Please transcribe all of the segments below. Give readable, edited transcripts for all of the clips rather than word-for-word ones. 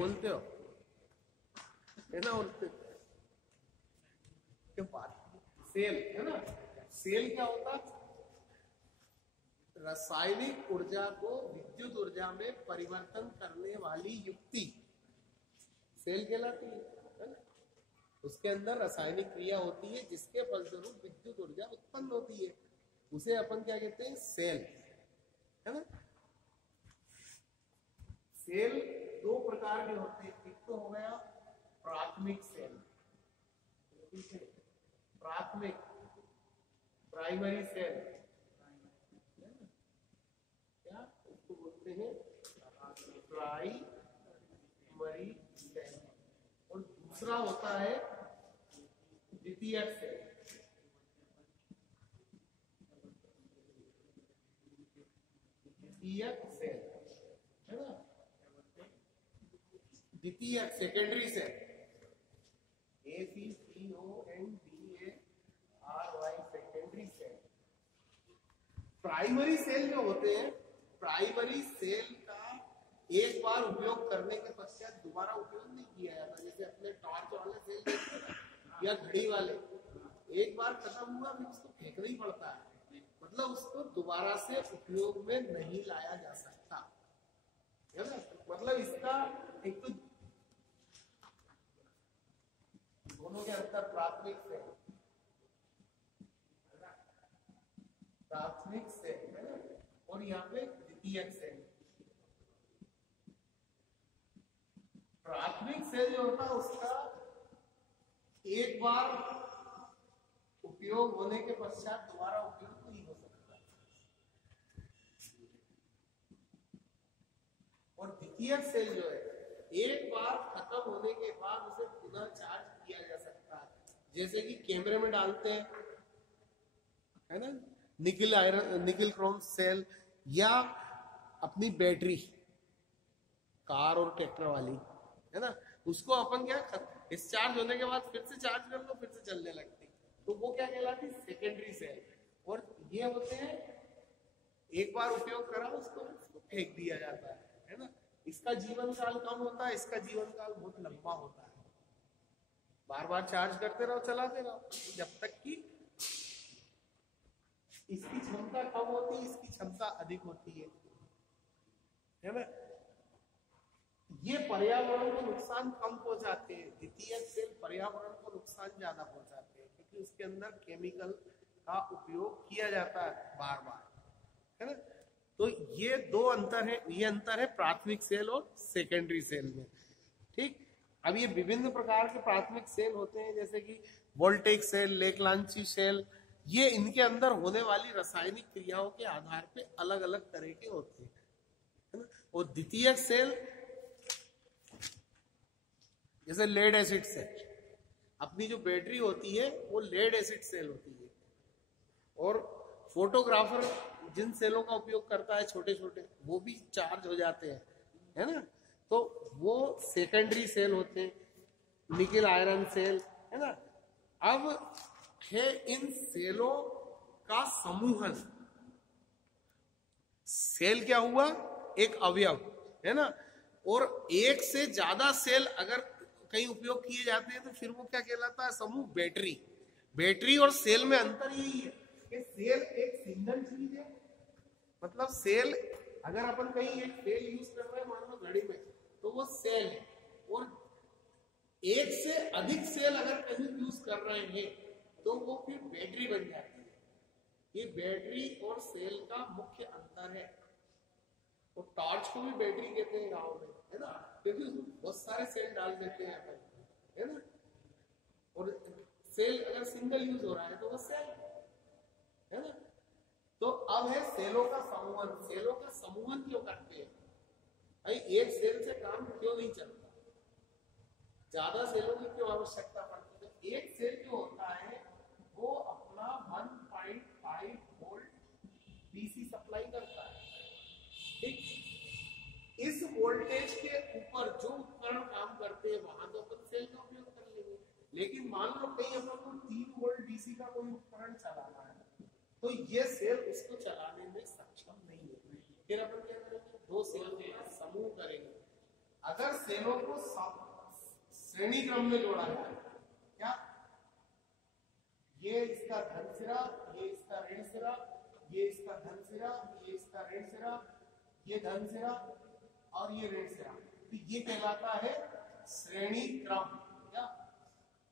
बोलते हो, है ना? और क्या बात, सेल है ना? सेल क्या होता? रासायनिक ऊर्जा को विद्युत ऊर्जा में परिवर्तन करने वाली युक्ति सेल कहलाती है ना? उसके अंदर रासायनिक क्रिया होती है जिसके फलस्वरूप विद्युत ऊर्जा उत्पन्न होती है, उसे अपन क्या कहते हैं? सेल, है ना? सेल दो प्रकार के होते हैं, एक तो हो गया प्राथमिक सेल, प्राथमिक प्राइमरी सेल, क्या उसको बोलते हैं? Primary cell. और दूसरा होता है द्वितीयक सेल, द्वितीयक सेल, है ना? द्वितीयक secondary cell, ACCONDARY, secondary cell. Primary cell जो होते हैं, प्राइमरी सेल का एक बार उपयोग करने के पश्चात दोबारा उपयोग नहीं किया जाता। जैसे अपने टॉर्च वाले सेल देखते हैं या घड़ी वाले, एक बार खत्म हुआ फिर उसको फेंकना ही पड़ता है, मतलब उसको दोबारा से उपयोग में नहीं लाया जा सकता, है ना? मतलब इसका एक तो दोनों के अंतर प्राथमिक सेल, प्राथमिक सेल, है ना? और यहाँ पे द्वितीयक सेल। प्राथमिक सेल जो होता है उसका एक बार उपयोग होने के पश्चात दोबारा उपयोग नहीं हो सकता, और द्वितीयक सेल जो है एक बार खत्म होने के बाद उसे पुनः चार्ज किया जा सकता है। जैसे कि कैमरे में डालते हैं, है ना, निकल आयरन, निकल क्रोम सेल, या अपनी बैटरी कार और ट्रैक्टर वाली, है ना, उसको अपन क्या डिस्चार्ज होने के बाद फिर से चार्ज कर लो, फिर से चलने लगती, तो वो क्या कहलाती? Secondary cell. और ये होते हैं एक बार उपयोग करा उसको फेंक दिया जाता है ना? इसका जीवन काल कम होता है, इसका जीवन काल बहुत लंबा होता है। बार बार चार्ज करते रहो, चलाते रहो, जब तक कि इसकी क्षमता कम होती है, इसकी क्षमता अधिक होती है ना? ये पर्यावरण को नुकसान कम पहुंचाते हैं, द्वितीयक सेल पर्यावरण को नुकसान ज्यादा पहुंचाते हैं, क्योंकि उसके अंदर केमिकल का उपयोग किया जाता है बार बार, है ना? तो ये दो अंतर है, ये अंतर है प्राथमिक सेल और सेकेंडरी सेल में, ठीक? अब ये विभिन्न प्रकार के प्राथमिक सेल होते हैं, जैसे कि वोल्टेक सेल, लेकलांची सेल, ये इनके अंदर होने वाली रासायनिक क्रियाओं के आधार पे अलग अलग तरह के होते हैं, है ना? और द्वितीयक सेल जैसे लेड एसिड सेल, अपनी जो बैटरी होती है वो लेड एसिड सेल होती है, और फोटोग्राफर जिन सेलों का उपयोग करता है छोटे छोटे, वो भी चार्ज हो जाते हैं, है ना? तो वो सेकेंडरी सेल होते हैं, निकल आयरन सेल, है ना? अब है इन सेलों का समूहन। सेल क्या हुआ? एक अवयव, है ना? और एक से ज्यादा सेल अगर कहीं उपयोग किए जाते हैं तो फिर वो क्या कहलाता है? समूह बैटरी। बैटरी और सेल में अंतर यही है कि सेल एक सिंगल चीज है, मतलब सेल अगर अपन कहीं एक सेल यूज कर रहे हैं मान लो घड़ी में, तो वो सेल है, और एक से अधिक सेल अगर कहीं यूज कर रहे हैं तो वो फिर बैटरी बन जाती है। ये बैटरी और सेल का मुख्य अंतर है। तो टॉर्च को भी बैटरी कहते हैं गांव में, है ना, क्योंकि उसमें बहुत सारे सेल डाल देते हैं अपन, है ना? और सेल अगर सिंगल यूज हो रहा है तो वो सेल है ना? तो अब है सेलों का समूहन। सेलों का समूहन क्यों करते हैं भाई? एक सेल से काम क्यों नहीं चलता? ज्यादा सेलों की क्यों आवश्यकता पड़ती है? एक सेल जो होता है वो अपना 1.5 वोल्ट डीसी सप्लाई करता है, ठीक? इस वोल्टेज के ऊपर जो उपकरण काम करते हैं वहां तो अपन सेल का उपयोग कर लेंगे, लेकिन मान लो कहीं अपन को 3 वोल्ट डीसी का कोई उपकरण चलाना है तो ये सेल उसको चलाने में सक्षम नहीं है। फिर अपन क्या करेंगे? दो सेल का समूह करेंगे। अगर सेलों को श्रेणी क्रम में जोड़ा जाए, क्या ये इसका धन सिरा, ये इसका ऋण सिरा, ये इसका धन सिरा, ये इसका ऋण सिरा, ये धन सिरा और ये ऋण सिरा, तो ये कहलाता है श्रेणी क्रम। क्या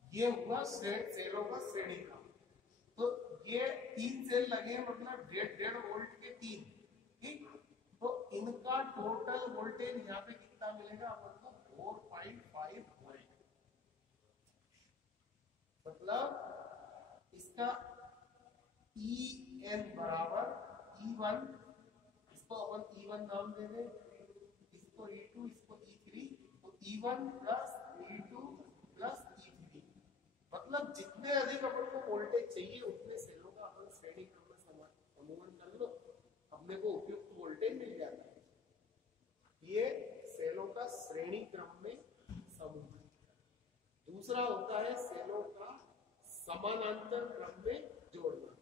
ये हुआ सेलों का श्रेणी क्रम। तो ये 3 सेल लगे मतलब 1.5 वोल्ट के 3, ठीक। तो इनका टोटल वोल्टेज यहाँ पे कितना मिलेगा आपको? 4.5 वोल्ट। मतलब इसका EN बराबर E1, इसको अपन E1 नाम दे दें, इसको E2, इसको E3, तो E1 plus E2 plus E3। मतलब जितने अधिक अपन को वोल्टेज चाहिए उतने सेलों का अपन श्रेणी क्रम में समूहन कर लो, अपने को उपयुक्त वोल्टेज मिल जाता है। ये सेलों का श्रेणी क्रम में समूहन। दूसरा होता है सेलों का समानांतर क्रम में जोड़ना।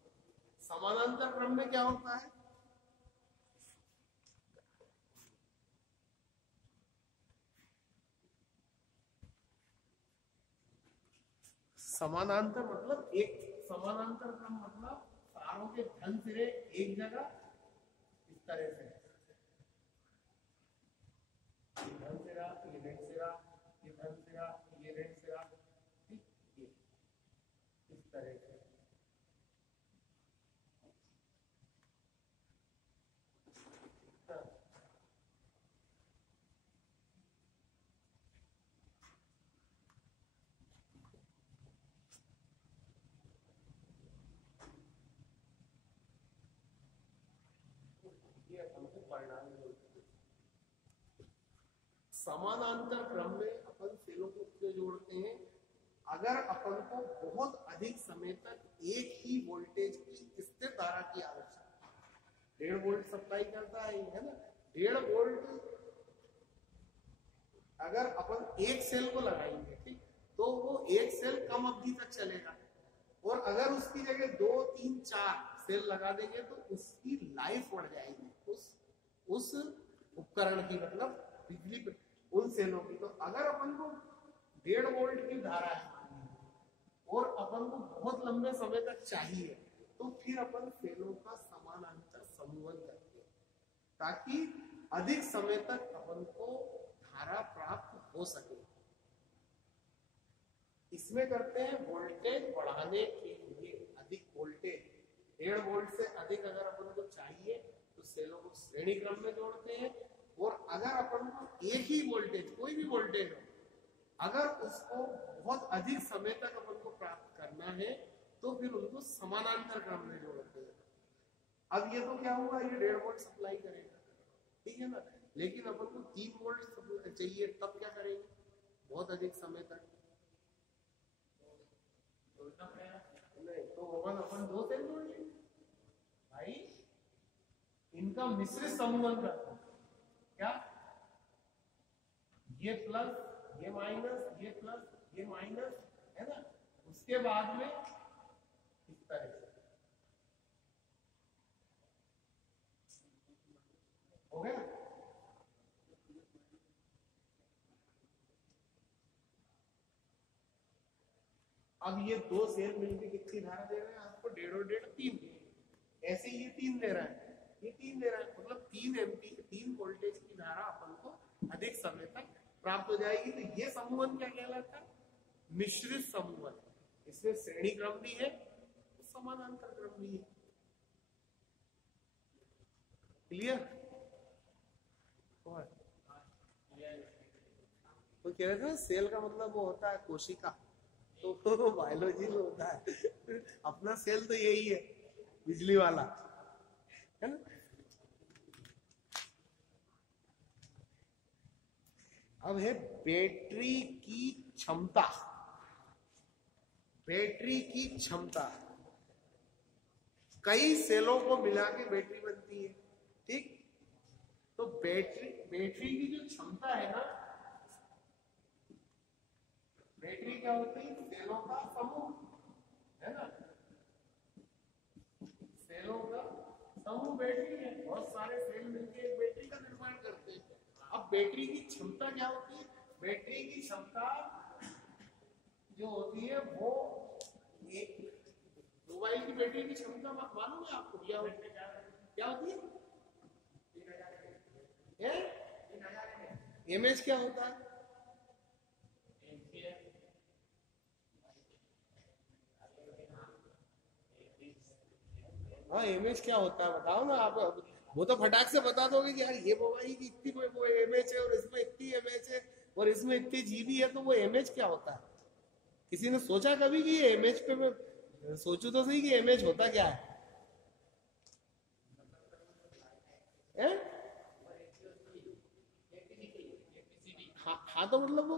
समानांतर क्रम में क्या होता है? समानांतर मतलब एक समानांतर क्रम मतलब तारों के धन सिरे एक जगह इस तरह से, ये धन सिरा, ये ऋण सिरा, ये धन सिरा, ये ऋण सिरा, ठीक, ये इस तरह से। समानांतर क्रम में अपन सेलों को क्यों जोड़ते हैं? अगर अपन को बहुत अधिक समय तक एक ही वोल्टेज की स्थिर धारा की आवश्यकता, 1.5 वोल्ट सप्लाई करता है ना, 1.5 वोल्ट अगर अपन एक सेल को लगाएंगे, ठीक, तो वो एक सेल कम अवधि तक चलेगा। और अगर उसकी जगह 2, 3, 4 सेल लगा देंगे तो उसकी लाइफ बढ़ जाएगी, उस उपकरण की, मतलब बिजली उन सेलों की। तो अगर अपन को 1.5 वोल्ट की धारा है और अपन को बहुत लंबे समय तक चाहिए, तो फिर अपन सेलों का समानांतर समूहन करते हैं ताकि अधिक समय तक अपन को धारा प्राप्त हो सके। इसमें करते हैं वोल्टेज बढ़ाने के लिए अधिक वोल्टेज, 1.5 वोल्ट से अधिक अगर अपन को चाहिए तो सेलों को श्रेणी क्रम में जोड़ते हैं। और अगर अपन को एक ही वोल्टेज, कोई भी वोल्टेज हो, अगर उसको बहुत अधिक समय तक अपन को प्राप्त करना है तो फिर उनको समानांतर क्रम में जोड़ते हैं। अब ये तो क्या हुआ, ये 1.5 वोल्ट सप्लाई करेगा, ठीक है ना, लेकिन अपन को 3 वोल्ट चाहिए, तब क्या करेंगे? बहुत अधिक समय तक नहीं, तो अपन 2 सेल जोड़ लेंगे भाई, इनका मिश्रित समूहन करते हैं। क्या ये प्लस, ये माइनस, ये प्लस, ये माइनस, है ना, उसके बाद में इस तरह से हो गया। अब ये 2 सेल मिलकर कितनी धारा दे रहे हैं आपको? 1.5 3। ऐसे ये 3 दे रहा है, ये 3 दे रहा है, मतलब 3 एम्पीयर, 3 वोल्टेज की धारा अपन को अधिक समय तक प्राप्त हो जाएगी। तो ये समूहन क्या कहलाता है? मिश्रित समूहन। इसमें श्रेणी क्रम भी है, समानांतर क्रम भी है। क्लियर? तो कह रहे थे सेल का मतलब वो होता है कोशिका, तो बायोलॉजी में होता है। अपना सेल तो यही है, बिजली वाला, है ना। अब है बैटरी की क्षमता। बैटरी की क्षमता, कई सेलों को मिला के बैटरी बनती है, ठीक। तो बैटरी की जो क्षमता है ना, बैटरी क्या होती है? सेलों का समूह, है ना, सेलों का समूह बैटरी है। बहुत सारे सेल मिलकर एक बैटरी का निर्माण करते हैं। अब बैटरी की क्षमता क्या होती है? बैटरी की क्षमता जो होती है वो एक मोबाइल की बैटरी की क्षमता मालूम है आपको क्या होती है? एमएच क्या होता है? हाँ एमएच क्या होता है बताओ ना आप। वो तो फटाक से बता दोगे कि यार ये मोबाइल की इतनी वो एमएच है और इसमें इतनी एमएच है और इसमें इतनी जीबी है, तो वो एमएच क्या होता है? किसी ने सोचा कभी कि ये एमएच पे? मैं सोचू तो सही कि एमएच होता क्या है? हाँ तो मतलब वो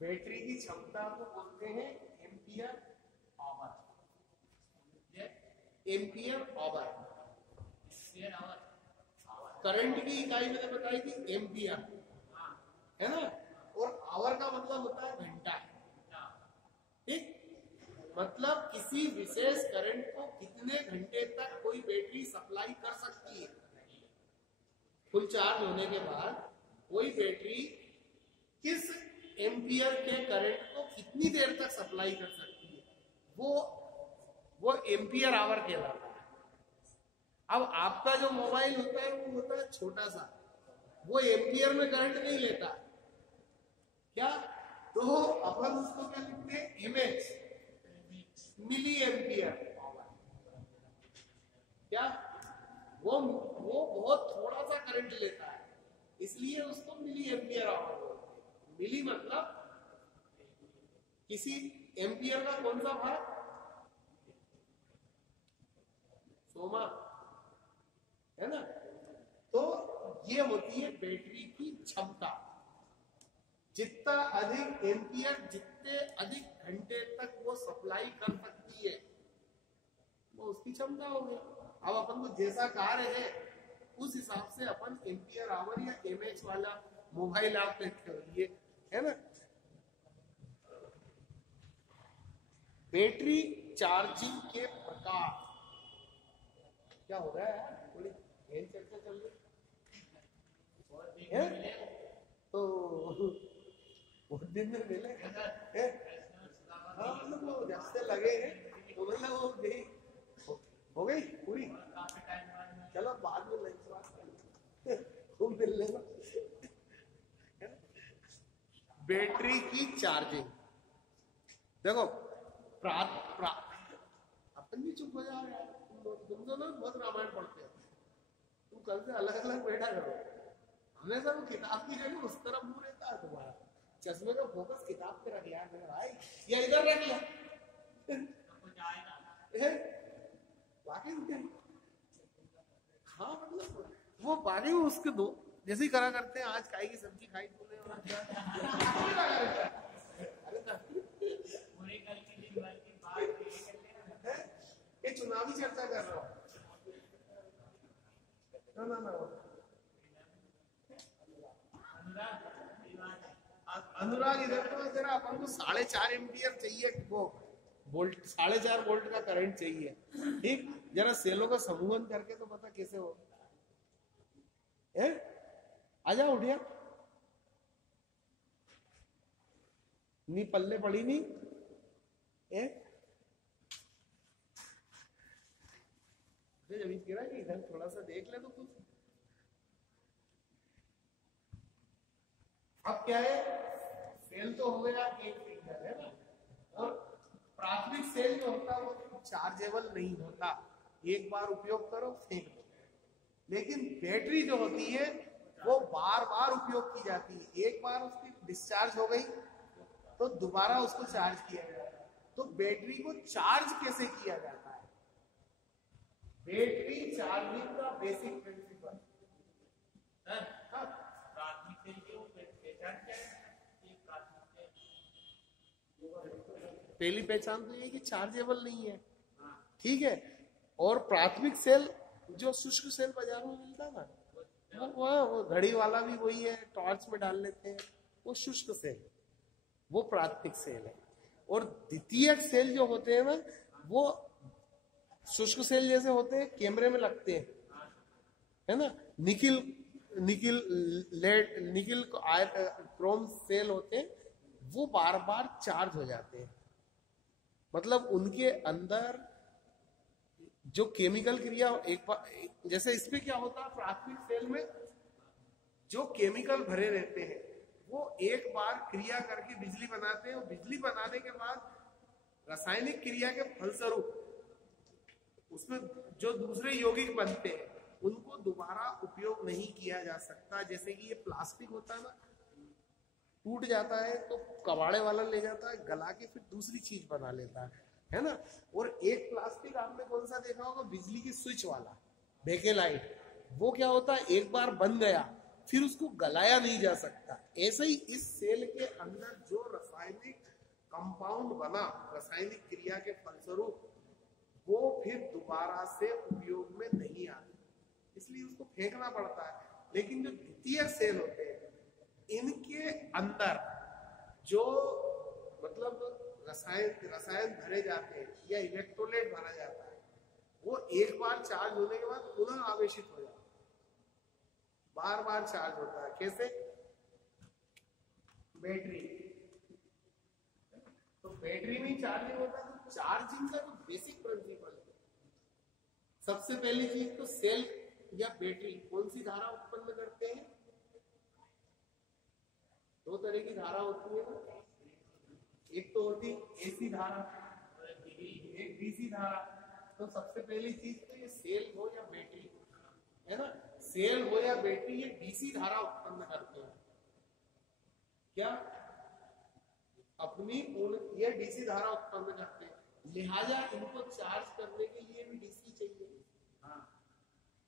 बैटरी की क्षमता को बोलते हैं ampere hour. Ampere hour current की इकाई मैंने बताई थी एम्पियर, है ना? और आवर का मतलब होता है घंटा। ठीक, मतलब किसी विशेष करंट को कितने घंटे तक कोई बैटरी सप्लाई कर सकती है। फुल चार्ज होने के बाद कोई बैटरी किस एम्पियर के करंट को कितनी देर तक सप्लाई कर सकती है, वो एम्पियर आवर कहलाता है। अब आपका जो मोबाइल होता है वो होता है छोटा सा, वो एम्पियर में करंट नहीं लेता क्या, तो अपन उसको क्या लिखते हैं? MH, milliampere. क्या वो बहुत थोड़ा सा करंट लेता है, इसलिए उसको मिली एम्पियर आवर बोलते हैं। मिली मतलब किसी एम्पियर का कौन सा भाग? सोमा, है ना? तो ये होती है बैटरी की क्षमता। जितना अधिक एम्पियर, जितने अधिक घंटे तक वो सप्लाई कर सकती है, वो उसकी क्षमता हो गई। अब अपन को जैसा कार्य है उस हिसाब से अपन एम्पियर आवर या एमएच वाला मोबाइल आप लेते हो, ये है ना। बैटरी चार्जिंग के प्रकार क्या हो रहा है? थोड़ी गहन चर्चा चल रही है तो बहुत दिन में मिले हैं। हाँ मतलब वो जब से लगे हैं तो मतलब वो गई हो गई पूरी। चलो बाद में लंच बात तुम मिल लेना। बैटरी की चार्जिंग देखो, अपन भी चुप हो जा रहे हैं। तुम दोनों बहुत रामायण पढ़ते हो, तुम कल से अलग अलग बैठा करो। हमेशा वो किताब की जगह उस तरफ मुंह रहता है तुम्हारा। चश्मे का फोकस किताब पे रख लिया मेरे भाई, या इधर रख लिया वाकई। हाँ मतलब वो बाकी उसके दो जैसे ही करा करते हैं। आज काई की सब्जी खाई तूने और ये चुनावी चर्चा कर रहा हूँ ना। अनुराग इधर तो जरा अपन को 4.5 एम्पियर चाहिए, वो वोल्ट 4.5 वोल्ट का करंट चाहिए। ठीक, जरा सेलों का समूहन करके तो पता कैसे हो। आजा उठिया, नी पल्ले पड़ी नहीं जमीन कह रहा कि इधर थोड़ा सा देख ले तो कुछ। अब क्या है, सेल तो हो गया एक फिंगर, है ना। और प्राथमिक सेल जो होता है वो चार्जेबल नहीं होता, एक बार उपयोग करो फेंक दो। लेकिन बैटरी जो होती है वो बार बार उपयोग की जाती है। एक बार उसकी डिस्चार्ज हो गई तो दोबारा उसको चार्ज किया जाता है। तो बैटरी को चार्ज कैसे किया जाता है? बैटरी चार्जिंग का बेसिक प्रिंसिपल, पहली पहचान तो ये कि चार्जेबल नहीं है, ठीक है। और प्राथमिक सेल जो शुष्क सेल बाजार में मिलता ना, वो घड़ी वाला भी वही है, टॉर्च में डाल लेते हैं, वो शुष्क सेल, वो प्राथमिक सेल है। और द्वितीयक सेल जो होते हैं ना, वो शुष्क सेल जैसे होते हैं, कैमरे में लगते हैं, है ना। Nickel nickel lead nickel chrome cell होते हैं, वो बार बार चार्ज हो जाते हैं। मतलब उनके अंदर जो केमिकल क्रिया एक बार, जैसे इसमें क्या होता है प्राथमिक सेल में जो केमिकल भरे रहते हैं वो एक बार क्रिया करके बिजली बनाते हैं, और बिजली बनाने के बाद रासायनिक क्रिया के फलस्वरूप उसमें जो दूसरे यौगिक बनते हैं उनको दोबारा उपयोग नहीं किया जा सकता। जैसे कि ये प्लास्टिक होता है ना, टूट जाता है तो कबाड़े वाला ले जाता है, गला के फिर दूसरी चीज बना लेता है ना। और एक प्लास्टिक आपने कौन सा देखा होगा, बिजली की स्विच वाला बेकेलाइट, वो क्या होता है एक बार बन गया फिर उसको गलाया नहीं जा सकता। ऐसे ही इस सेल के अंदर जो रासायनिक कंपाउंड बना रासायनिक क्रिया के फलस्वरूप, वो फिर दोबारा से उपयोग में नहीं आता, इसलिए उसको फेंकना पड़ता है। लेकिन जो द्वितीय सेल होते हैं इनके अंदर जो मतलब रसायन भरे जाते हैं या इलेक्ट्रोलाइट भरा जाता है, वो एक बार चार्ज होने के बाद पुनः आवेशित हो जाता है, बार बार चार्ज होता है। कैसे? बैटरी। तो बैटरी में चार्जिंग होता है। तो चार्जिंग का जो बेसिक प्रिंसिपल है, सबसे पहली चीज तो सेल या बैटरी कौन सी धारा उत्पन्न करते हैं? दो तरह की धारा होती है ना, एक तो होती एसी धारा, एक डीसी धारा। तो सबसे पहली चीज तो ये सेल हो या बैटरी है ना, सेल हो या बैटरी ये डीसी धारा उत्पन्न करते हैं। क्या अपनी ये डीसी धारा उत्पन्न करते हैं, लिहाजा इनको चार्ज करने के लिए भी डीसी चाहिए।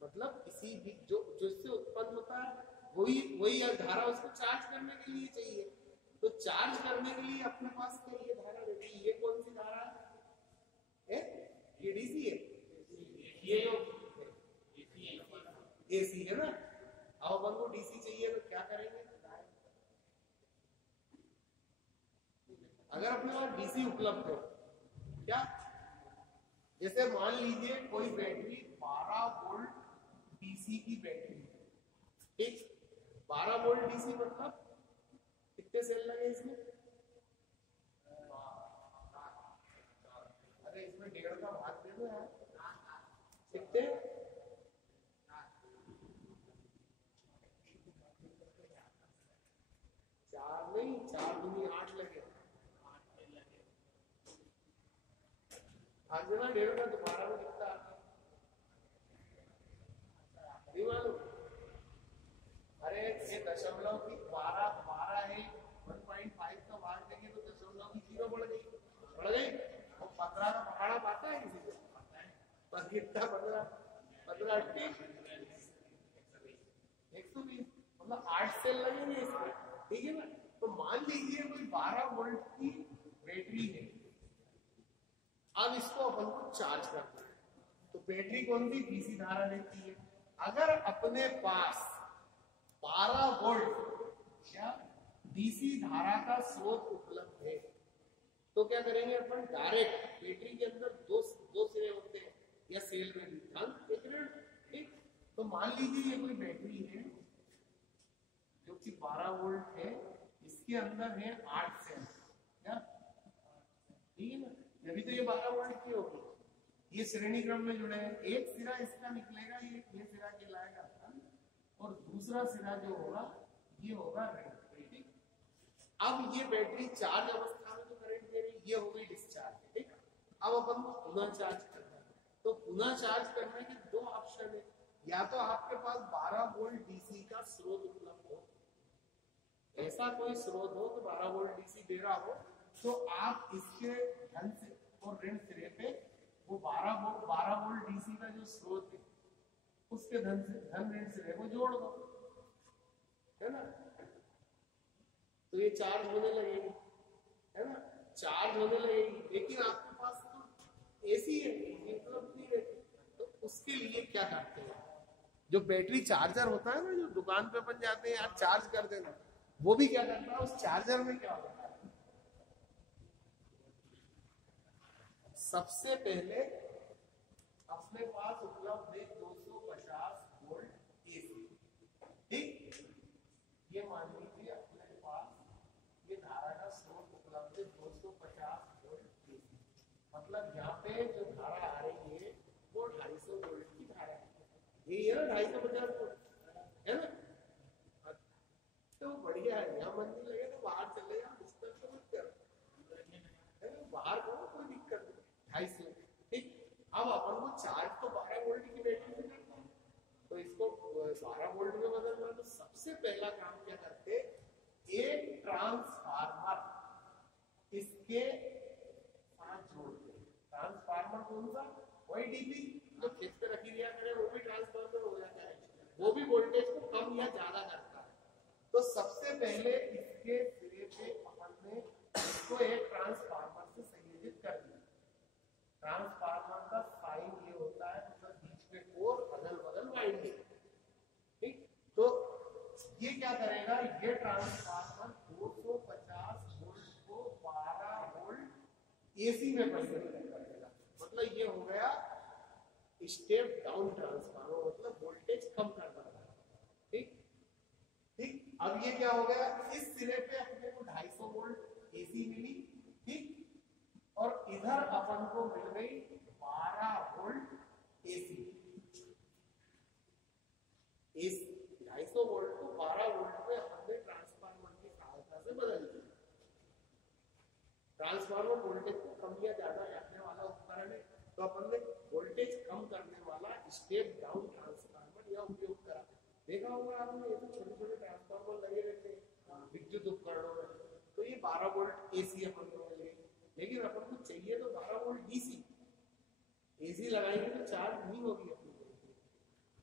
मतलब किसी भी जो जिससे उत्पन्न होता है वही धारा उसको चार्ज करने के लिए चाहिए। तो चार्ज करने के लिए अपने पास क्या ये धारा रहती है, ये कौन सी धारा है? ये डीसी है, ये जो एसी है ना। अब अपन को डीसी चाहिए तो क्या करेंगे? अगर अपने पास डीसी उपलब्ध हो, क्या जैसे मान लीजिए कोई बैटरी 12 वोल्ट डीसी की बैटरी, ठीक, 12 वोल्ट डीसी मतलब कितने सेल लगे इसमें? अरे इसमें 1.5 का भाग दे दो यार, कितने? 4 नहीं, 4 दूनी 8 लगे। आज ना 1.5 का दोबारा में कितना नहीं मालूम? अरे ये दशमलव की 12 है, 1.5 का भाग देंगे तो दशमलव की 0 बढ़ गई। वो 15 का पहाड़ा पाता है किसी को? पर कितना 15 120, मतलब 8 सेल लगेंगे इसमें, ठीक है ना। तो मान लीजिए कोई 12 वोल्ट की बैटरी है, अब इसको अपन को चार्ज करना है, तो बैटरी कौन सी डीसी धारा लेती है। अगर अपने पास 12 वोल्ट या डीसी धारा का स्रोत उपलब्ध है तो क्या करेंगे अपन, डायरेक्ट बैटरी के अंदर दो सिरे होते हैं या सेल में भी, ठीक। तो मान लीजिए ये कोई बैटरी है जो कि 12 वोल्ट है, इसके अंदर है 8 सेल, क्या ठीक है ना। अभी तो ये 12 वोल्ट की होगी, ये श्रेणी क्रम में जुड़े हैं। एक सिरा इसका निकलेगा, ये सिरा कहलाएगा धन, और दूसरा सिरा जो होगा ये होगा ऋण, ठीक। अब ये बैटरी चार्ज अवस्था में जो करंट दे रही, ये हो गई डिस्चार्ज, ठीक। अब अपन को पुनः चार्ज करना है, तो पुनः चार्ज करने के दो ऑप्शन है, या तो आपके पास 12 वोल्ट डीसी का स्रोत उपलब्ध हो, ऐसा कोई स्रोत हो तो 12 वोल्ट डीसी दे रहा हो, तो आप इसके धन से और ऋण सिरे पे वो 12 वोल्ट डीसी का जो स्रोत है उसके धन ऋण सिरे को जोड़ दो, है ना। तो ये चार्ज होने लगेगी, है ना, चार्ज होने लगेगी। लेकिन आपके पास तो एसी है, उपलब्ध नहीं रहती, तो उसके लिए क्या करते हैं, जो बैटरी चार्जर होता है ना, जो दुकान पे अपन जाते हैं यार चार्ज कर देना, वो भी क्या करता है, उस चार्जर में क्या होता है, सबसे पहले अपने पास उपलब्ध है 250 वोल्ट ये मान लीजिए अपने पास ये धारा का स्रोत उपलब्ध है 250 वोल्ट एसी, मतलब यहाँ पे जो धारा आ रही है वो 250 वोल्ट की धारा है, ये है ना 250 वोल्ट है ना। तो बढ़िया है, यहाँ मन नहीं लगे तो बाहर चले जाओ, डिस्टर्ब तो मत करो, बाहर करो कोई दिक्कत नहीं, 250 ठीक। अब अपन को चार्ज तो 12 वोल्ट की बैटरी से करना है, तो इसको 12 वोल्ट में बदलना, तो सबसे पहला काम क्या करते, एक ट्रांसफार्मर इसके साथ जोड़ते हैं। ट्रांसफार्मर कौन सा, वही डीपी जो खेत पे रखी दिया करे, वो भी ट्रांसफार्मर हो जाता है, वो भी वोल्टेज को कम या ज्यादा करता है। तो सबसे पहले इसके सिरे पे अपन ने इसको एक ट्रांसफार्मर से संयोजित कर दिया। ट्रांसफार्मर का साइन ये होता है, मतलब बीच में कोर, अगल बगल वाइंडिंग, ठीक। तो ये क्या करेगा, ये ट्रांसफार्मर 250 वोल्ट को 12 वोल्ट एसी में परिवर्तित कर देगा, मतलब ये हो गया स्टेप डाउन ट्रांसफार्मर, मतलब वोल्टेज कम करना है, ठीक ठीक। अब ये क्या हो गया, इस सिरे पे अपने को 250 वोल्ट एसी मिली, ठीक, और इधर अपन को मिल गई 12 वोल्ट एसी। इस 250 वोल्ट को 12 वोल्ट पे अपन ने ट्रांसफार्मर की सहायता से बदल दिया। ट्रांसफार्मर वोल्टेज को कम या ज्यादा रखने वाला उपकरण है, तो अपन ने वोल्टेज कम करने वाला स्टेप डाउन ट्रांसफार्मर या उपयोग करा। देखा होगा आपने, ये तो छोटे छोटे ट्रांसफार्मर लगे रहते हैं विद्युत उपकरणों में, तो ये 12 वोल्ट एसी अपन को मिल गई, लेकिन अपन को चाहिए तो 12 वोल्ट डीसी। एसी लगाएंगे तो चार्ज नहीं होगी अपनी।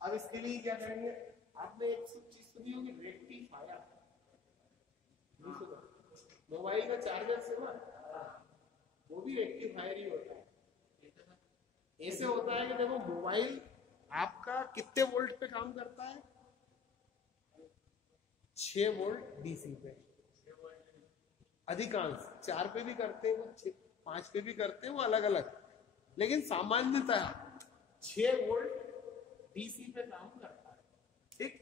अब इसके लिए क्या करेंगे, आपने एक चीज सुनी होगी, रेक्टिफायर, मोबाइल का चार्जर से ना, वो भी रेक्टिफायर ही होता है। ऐसे होता है कि देखो मोबाइल आपका कितने वोल्ट पे काम करता है, 6 वोल्ट डीसी पे, अधिकांश 4 पे भी करते हैं, वो 5 पे भी करते हैं, वो अलग अलग, लेकिन सामान्यतः 6 वोल्ट डीसी पे काम करता है, ठीक।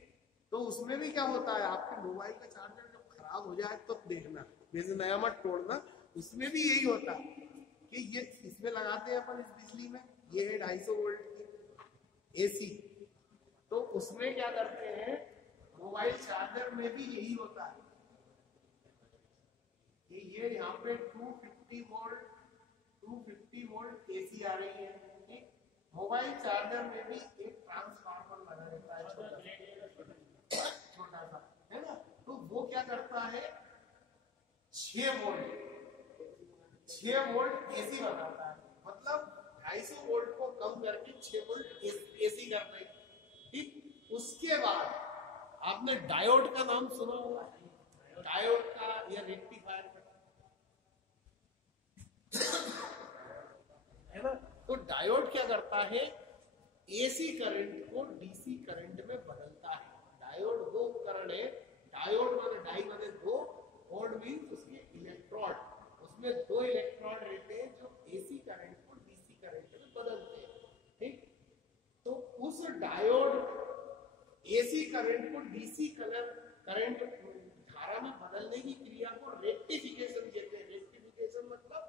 तो उसमें भी क्या होता है, आपके मोबाइल का चार्जर जब खराब हो जाए तो देखना, जैसे नया मत तोड़ना, उसमें भी यही होता है कि ये इसमें लगाते हैं अपन, इस बिजली में, ये है 250 वोल्ट की एसी, तो उसमें क्या करते हैं, मोबाइल चार्जर में भी यही होता है कि ये यहाँ पे 250 वोल्ट एसी आ रही है, ठीक। मोबाइल चार्जर में भी एक ट्रांसफार्मर लगा रहता है, छोटा सा, है ना। तो वो क्या करता है, 6 वोल्ट एसी बनाता है, मतलब 250 वोल्ट को कम करके 6 वोल्ट एसी करते हैं, ठीक। उसके बाद आपने डायोड का नाम सुना होगा, डायोड का या रेक्टिफायर का, है ना। तो डायोड क्या करता है, एसी करंट को डीसी करंट में बदलता है। डायोड दो उपकरण है, डायोड माने डाई माने 2, ओड मींस उसके इलेक्ट्रोड, उसमें 2 इलेक्ट्रोड रहते हैं जो एसी करंट को डीसी करंट में बदलते हैं, ठीक। तो उस डायोड एसी करंट को डीसी करंट धारा में बदलने की क्रिया को रेक्टिफिकेशन कहते हैं। रेक्टिफिकेशन मतलब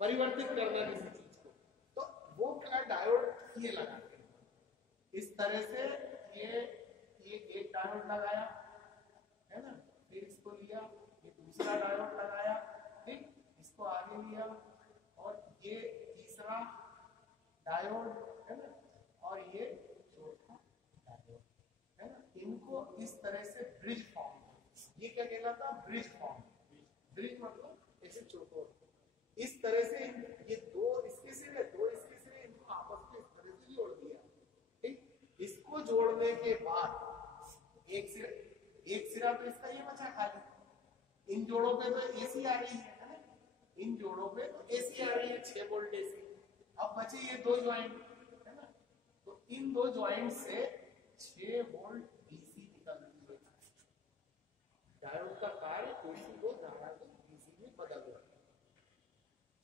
परिवर्तित करना किसी चीज को, तो वो क्या डायोड ये लगाते हैं इस तरह से। ये एक डायोड लगाया है ना, फिर इसको लिया, ये दूसरा डायोड लगाया, ठीक, इसको आगे लिया, और ये तीसरा डायोड है ना, और ये चौथा डायोड है ना। इनको इस तरह से ब्रिज फॉर्म, ये क्या कहलाता है, ब्रिज फॉर्म। ब्रिज मतलब ऐसे चौकोर, इस तरह से ये 2 इसके सिरे 2 इसके सिरे, इनको आपस में इस तरह से जोड़ दिया, ठीक। इसको जोड़ने के बाद एक सिरा तो इसका ये बचा खाली, इन जोड़ों पे तो एसी आ रही है ना, इन जोड़ों पे तो एसी आ रही है 6 वोल्ट एसी। अब बचे ये 2 ज्वाइंट है ना, तो इन 2 ज्वाइंट से 6 वोल्ट डीसी निकल रही है। डायोड का कार्य एसी को धारा को डीसी में बदल रहा है,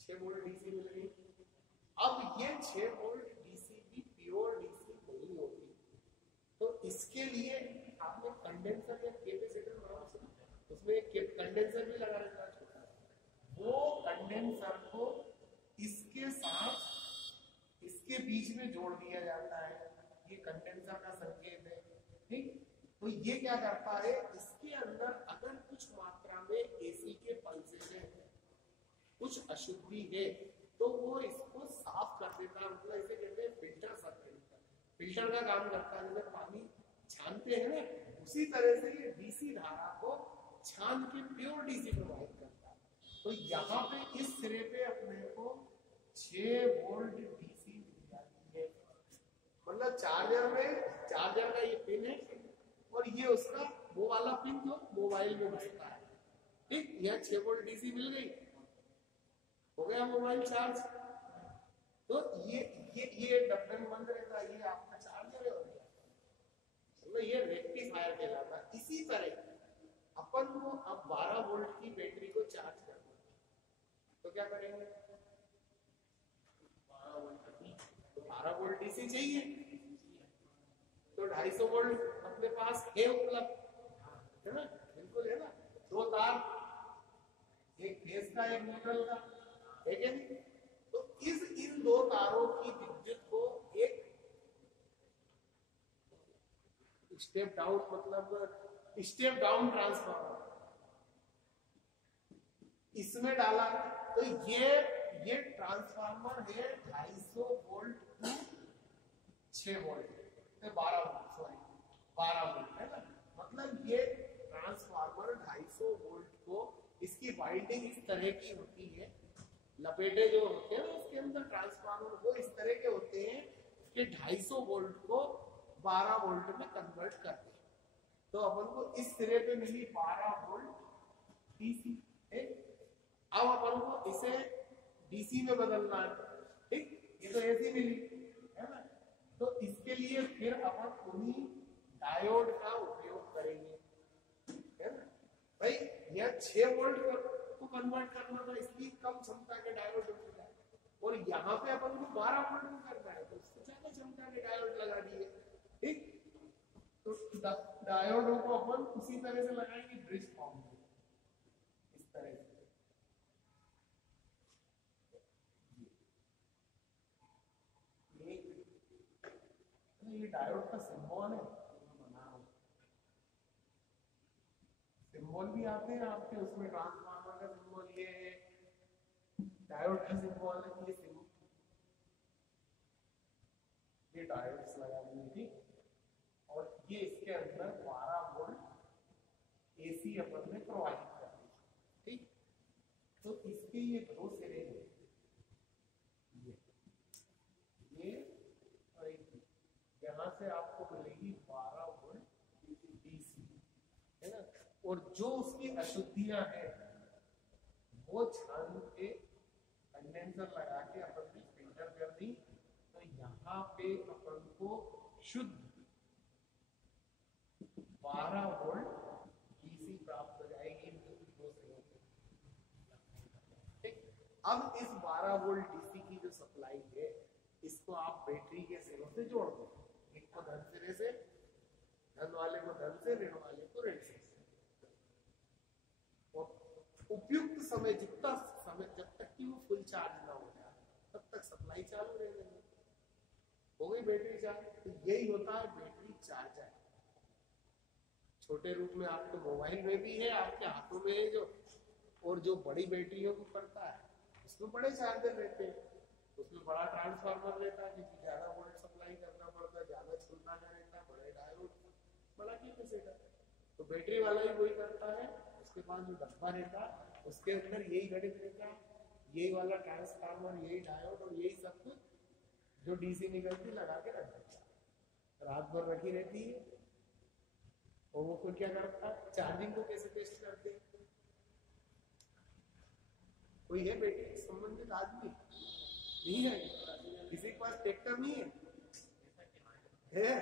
6 वोल्ट डीसी मिल गई। अब ये 6 वोल्ट डीसी भी प्योर डीसी नहीं होती, तो इसके लिए आपने कंडेंसर या कैपेसिटर नाम कंडेंसर भी लगा रहता है छोटा, वो कंडेंसर को इसके साथ इसके बीच में जोड़ दिया जाता है। ये कंडेंसर का संकेत है, ठीक। तो ये क्या करता है, इसके अंदर अगर कुछ मात्रा में एसी के पल्सेस है, कुछ अशुद्धि है, तो वो इसको साफ कर देता है। मतलब इसे कहते हैं फिल्टर सर्किट। फिल्टर का काम करता है, जैसे पानी छानते हैं ना, उसी तरह से ये डीसी धारा को छान के प्योर डीसी प्रोवाइड करता है। तो यहाँ पे इस सिरे पे अपने को 6 वोल्ट डीसी मिल जाती है। मतलब चार्जर का ये पिन है और ये उसका वो वाला पिन जो मोबाइल में बजता है, ठीक। यह 6 वोल्ट डीसी मिल गई, हो गया मोबाइल चार्ज। तो ये डब्बे में बंद रहता है, ये आपका चार्जर है, तो ये रेक्टिफायर कहलाता है। इसी तरह अपन को अब 12 वोल्ट की बैटरी को चार्ज करना है, तो क्या करेंगे, 12 वोल्ट डीसी चाहिए, तो 250 वोल्ट अपने पास है उपलब्ध, है ना, बिल्कुल है ना। 2 तार, एक फेज का एक न्यूट्रल का, है क्या नहीं। तो इन 2 तारों की विद्युत को एक स्टेप डाउन, मतलब स्टेप डाउन ट्रांसफार्मर इसमें डाला। तो ये ट्रांसफार्मर है 250 वोल्ट टू 6 वोल्ट, 12 वोल्ट है ना। मतलब ये ट्रांसफार्मर 250 वोल्ट को, इसकी वाइंडिंग इस तरह की होती है, लपेटे जो होते हैं उसके अंदर ट्रांसफार्मर वो इस तरह के होते हैं कि 250 वोल्ट को 12 वोल्ट में कन्वर्ट करते हैं। तो अपन को इस सिरे पे मिली 12 वोल्ट डीसी, अब अपन को इसे डीसी में बदलना है, ठीक। ये तो एसी मिली है ना। तो इसके लिए फिर अपन उन्हीं डायोड का उपयोग करेंगे, है ना भाई। यह 6 वोल्ट को कन्वर्ट करना था, इसकी कम क्षमता के डायोड है, और यहाँ पे अपन को 12 वोल्ट में करना है, तो उससे ज्यादा क्षमता के डायोड लगा दिए, ठीक। तो डायोडों को अपन उसी तरह से लगाएंगे ब्रिज फॉर्म में, इस तरह से। ये डायोड का सिंबल है, सिंबल भी आते हैं आपके उसमें, ट्रांसफार्मर का सिंबल ये है, डायोड का सिंबल है, ये डायोड्स लगा दिए, ठीक। और ये इसके अंदर 12 वोल्ट एसी अपन ने प्रोवाइड कर दी, ठीक। तो इसके ये 2 सिरे हैं, ये और यहाँ से आपको मिलेगी 12 वोल्ट डीसी, है ना। और जो उसकी अशुद्धियां हैं वो छान के कंडेंसर लगा के अपन ने फिल्टर कर दी। तो यहाँ पे अपन को शुद्ध 12 वोल्ट डीसी प्राप्त हो जाएगी, ठीक। अब इस 12 वोल्ट डीसी की जो सप्लाई है, इसको आप बैटरी के सिरों से जोड़ दो, एक को धन सिरे से, धन वाले को धन से, ऋण वाले को ऋण से। उपयुक्त समय, जितना समय, जब तक कि वो फुल चार्ज ना हो जाए तब तक सप्लाई चालू रहेगी। हो गई बैटरी चार्ज। तो यही होता है बैटरी चार्जर। छोटे रूप में आपको मोबाइल में भी है, आपके हाथों में है जो, और जो बड़ी बैटरियों को करता है उसमें बड़े चार्जर रहते हैं, उसमें बड़ा ट्रांसफार्मर रहता है क्योंकि ज्यादा वोल्ट सप्लाई करना पड़ता है, ज्यादा क्षमता का रहता है, बड़े डायोड, बड़ा कैपेसिटर। तो बैटरी वाला ही वही करता है, उसके पास जो डब्बा रहता है उसके अंदर यही घटित रहता है, यही वाला ट्रांसफार्मर, यही डायोड और यही सब कुछ जो डीसी निकलती लगा के रख देता है, रात भर रखी रहती है। और वो फिर क्या करता है, चार्जिंग को कैसे टेस्ट करते हैं? कोई है बैटरी से संबंधित आदमी? नहीं है, किसी के पास ट्रैक्टर नहीं है,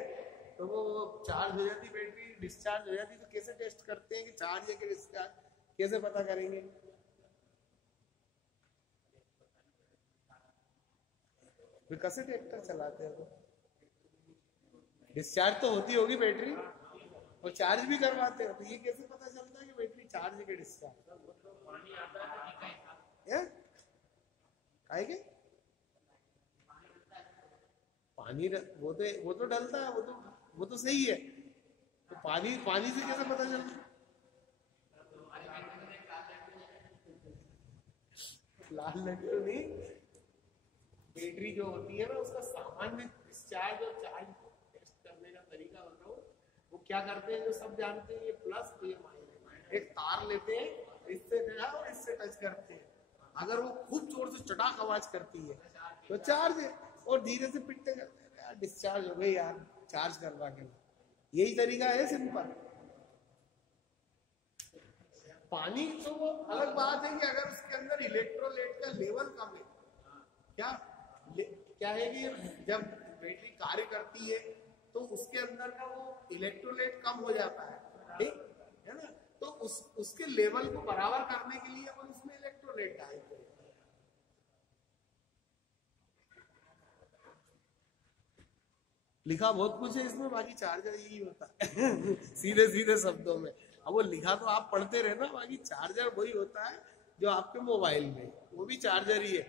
तो वो चार्ज हो जाती बैटरी, डिस्चार्ज हो जाती, तो कैसे टेस्ट करते हैं कि चार्ज है कि डिस्चार्ज, कैसे पता करेंगे? कैसे ट्रैक्टर चलाते हैं तो डिस्चार्ज तो होती होगी बैटरी और चार्ज भी करवाते हैं, तो ये कैसे पता चलता है कि बैटरी चार्ज के डिस्चार्ज है काहे के पानी वो तो डलता है, वो तो सही है। तो पानी से कैसे पता चलता? लाल लट्टू नहीं, बैटरी जो होती है ना उसका सामान्य डिस्चार्ज और चार्ज टेस्ट करने का तरीका बताओ। वो क्या करते हैं जो सब जानते हैं, ये प्लस तो ये माइनस, एक तार लेते हैं, इससे और इससे टच करते हैं। अगर वो खूब जोर से चटाक आवाज करती है तो चार्ज है, और धीरे से पिटते करते हैं यार डिस्चार्ज हो गई यार, चार्ज करवा के। यही तरीका है सिंपल। पानी तो वो अलग बात है कि अगर उसके अंदर इलेक्ट्रोलाइट का लेवल कम है, क्या है कि जब बैटरी कार्य करती है तो उसके अंदर का वो इलेक्ट्रोलाइट कम हो जाता है, ठीक है ना। तो उसके लेवल को बराबर करने के लिए अपन उसमें इलेक्ट्रोलाइट डालते हैं। लिखा बहुत कुछ है इसमें, बाकी चार्जर यही होता है सीधे सीधे शब्दों में। अब वो लिखा तो आप पढ़ते रहे ना, बाकी चार्जर वही होता है जो आपके मोबाइल में, वो भी चार्जर ही है।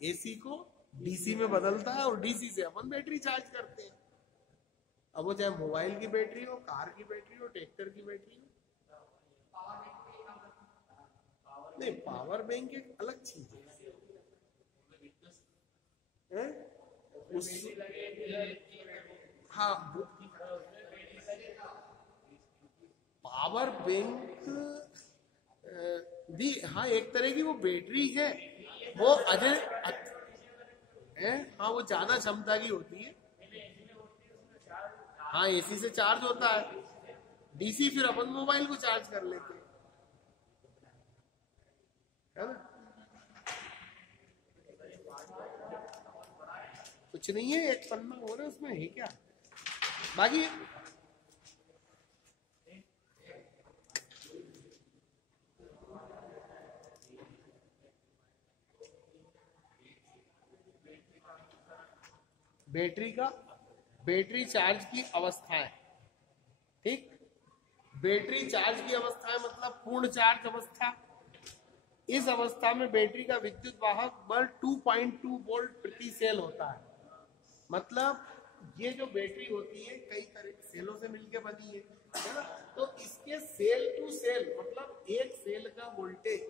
एसी को डीसी में बदलता है और डीसी से अपन बैटरी चार्ज करते हैं। अब वो चाहे मोबाइल की बैटरी हो, कार की बैटरी हो, ट्रैक्टर की बैटरी हो। नहीं, पावर बैंक एक अलग चीज है। हाँ, पावर बैंक भी हाँ एक तरह की वो बैटरी है, वो अजय है। हाँ, वो ज्यादा क्षमता की होती है। हाँ, एसी से चार्ज होता है, डीसी फिर अपन मोबाइल को चार्ज कर लेते हैं, है ना। कुछ नहीं है, एक पन्ना हो रहा है उसमें, है क्या। बाकी बैटरी चार्ज की अवस्थाएं, ठीक। बैटरी चार्ज की अवस्थाएं मतलब पूर्ण चार्ज अवस्था। इस अवस्था में बैटरी का विद्युत वाहक बल 2.2 वोल्ट प्रति सेल होता है। मतलब ये जो बैटरी होती है कई तरह सेलों से मिलकर बनी है ना। तो इसके सेल टू सेल मतलब एक सेल का वोल्टेज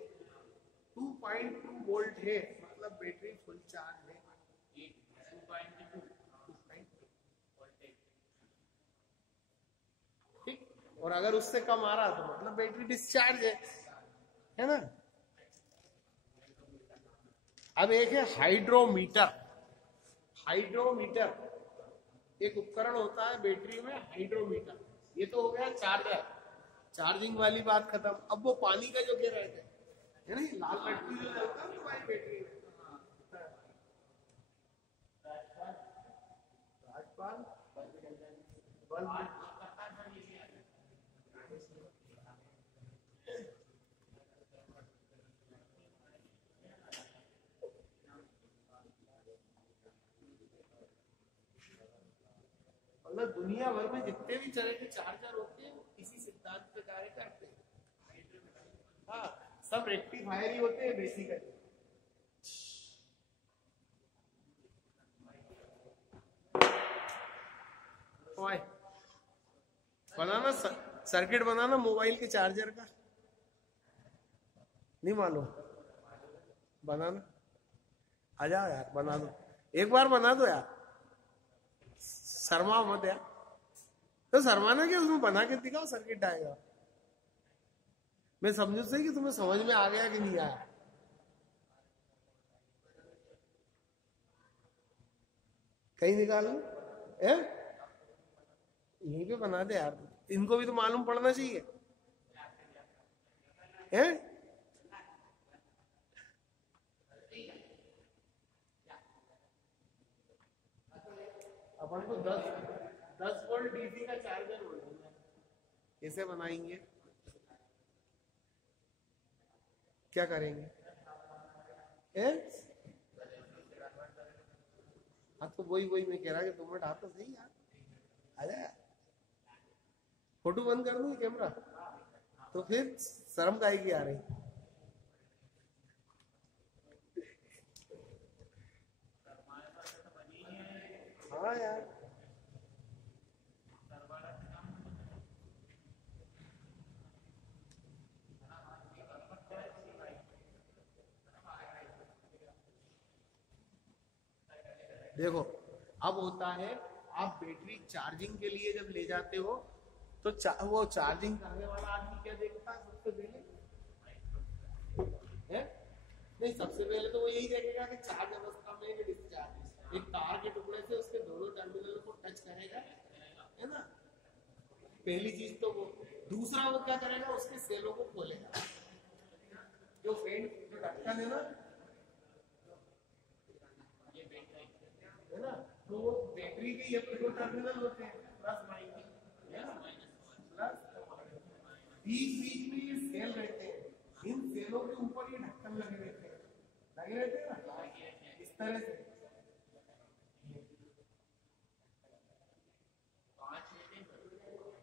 2.2 वोल्ट है, मतलब बैटरी फुल चार्ज है। ठीक, और अगर उससे कम आ रहा तो मतलब बैटरी डिस्चार्ज है ना। अब एक है हाइड्रोमीटर। एक उपकरण होता है बैटरी में, हाइड्रोमीटर। ये तो हो गया चार्जर, चार्जिंग वाली बात खत्म। अब वो पानी का जो कह रहे थे, है ना, लाल लट्टू जो चलता है तुम्हारी बैटरी में, राजपाल मतलब दुनिया भर में जितने भी तरह के चार्जर होते हैं वो इसी सिद्धांत पे कार्य करते हैं। हाँ, सब रेक्टिफायर ही होते हैं बेसिकली। बनाना सर्किट बनाना मोबाइल के चार्जर का, नहीं मालूम? बनाना आ जाओ यार, बना दो, एक बार बना दो यार, शर्मा मत यार। तो शर्माना क्या, उसमें बना के दिखाओ, सर्किट आएगा। मैं समझू से कि तुम्हें समझ में आ गया कि नहीं आया। कहीं निकालो है, यहीं पे बना दे यार, इनको भी तो मालूम पड़ना चाहिए है। अपन को 10 वोल्ट डीसी का चार्जर बोलना, कैसे बनाएंगे, क्या करेंगे? हाँ, तो वही मैं कह रहा कि 2 मिनट हाथ तो सही यार, आ जाए। फोटो बंद कर दूं कैमरा? तो फिर शर्म काहे की आ रही? हाँ यार, देखो अब होता है, आप बैटरी चार्जिंग के लिए जब ले जाते हो तो वो चार्जिंग करने वाला आदमी क्या देखता है सबसे पहले? है नहीं, सबसे पहले तो वो यही देखेगा कि चार्ज अवस्था में डिस्चार्ज, एक तार के टुकड़े से उसके दोनों टर्मिनल को टच करेगा, है ना, पहली चीज तो वो। दूसरा वो क्या करेगा, उसके सेलों को खोलेगा, जो फेंट जो ढक्कन है ना, है ना, तो वो बैटरी के ये दो टर्मिनल होते हैं, प्लस माइनस, है ना, प्लस बीच बीच में ये सेल रहते हैं, इन सेलों के ऊपर ये ढक्कन लगे रहते हैं, लगे रहते हैं ना, इस तरह से।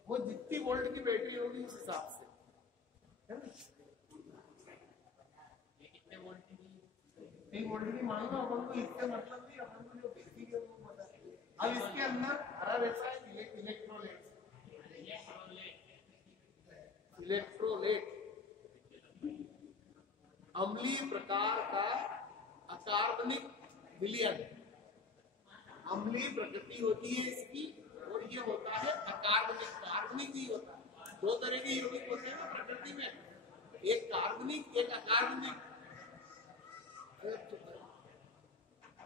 वो जितनी वोल्ट की बैटरी होगी उस हिसाब से, है ना, ये कितने वोल्ट की, 3 वोल्ट की मान लो, अपन को इससे मतलब नहीं, अपन को जो बेसिक है वो पता है। अब इसके अंदर भरा रहता है इलेक्ट्रोलाइट, इलेक्ट्रोलाइट अम्लीय प्रकार का अकार्बनिक विलयन, अम्लीय प्रकृति होती है इसकी, और ये होता है अकार्बनिक, कार्बनिक ही होता है। दो तरह के यौगिक होते हैं ना प्रकृति में, एक कार्बनिक एक अकार्बनिक।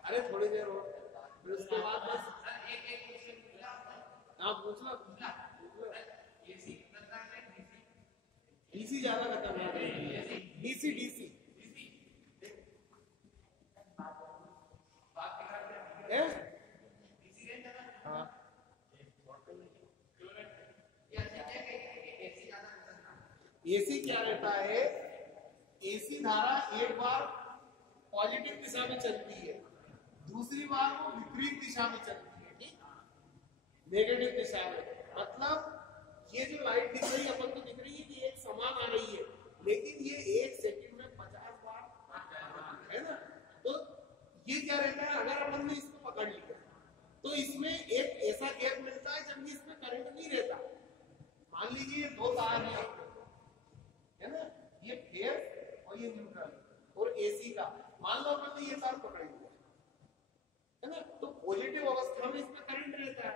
अरे थोड़ी देर हो, फिर उसके बाद बस आप पूछ लो, डीसी ज्यादा खतरनाक है, डीसी डीसी है, हाँ एसी क्या रहता है, एसी धारा एक बार पॉजिटिव दिशा में चलती है, दूसरी बार वो विपरीत दिशा में चलती है, ठीक, नेगेटिव दिशा में। मतलब ये जो लाइट दिख रही है अपन को दिख रही है कि एक समान आ रही है, लेकिन ये 1 सेकंड में 50 बार, है ना, तो ये क्या रहता है, अगर अपन ने इसको पकड़ लिया तो इसमें एक ऐसा गैप मिलता है जब इसमें करंट नहीं रहता। मान लीजिए ये 2 तार है ना, ये फेयर और ये न्यूट्रल, और एसी का मान लो अपन ने ये तार पकड़ लिया, है ना, तो पॉजिटिव अवस्था में इसमें करंट रहता है,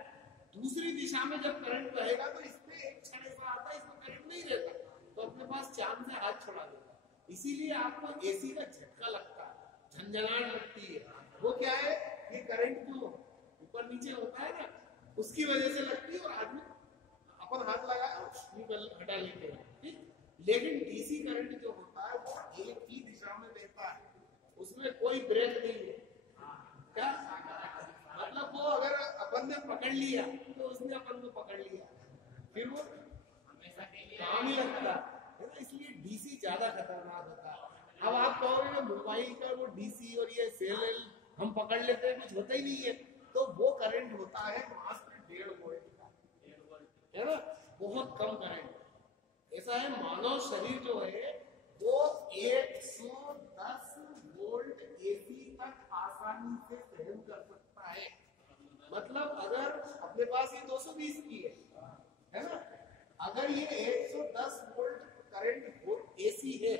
दूसरी दिशा में जब करंट रहेगा तो इसमें एक क्षण ऐसा आता है इसमें करंट नहीं रहता, तो अपने पास चांद से हाथ छुड़ा देगा। इसीलिए आपको एसी का झटका लगता है, झंझनाहट लगती है, वो क्या है, ये करंट जो ऊपर नीचे होता है ना, उसकी वजह से लगती है, और आदमी अपन हाथ लगाया हटा लेते हैं, ठीक। लेकिन डीसी करंट जो होता है वो एक ही दिशा में बहता है, उसमें कोई ब्रेक नहीं है, क्या मतलब, वो अगर अपन ने पकड़ लिया तो उसने अपन को पकड़ लिया, फिर वो काम ही लगता है ना, इसलिए डीसी ज्यादा खतरनाक होता है। अब आप कहोगे मोबाइल का वो डीसी और ये सेल हम पकड़ लेते हैं, कुछ होता ही नहीं है, तो वो करंट होता है मात्र 1.5 वोल्ट का, है ना, बहुत कम करंट। ऐसा है मानव शरीर जो है वो 110 वोल्ट एसी तक आसानी से सहन कर सकता है। मतलब अगर अपने पास ये 220 की है ना, अगर ये 110 वोल्ट करंट एसी है,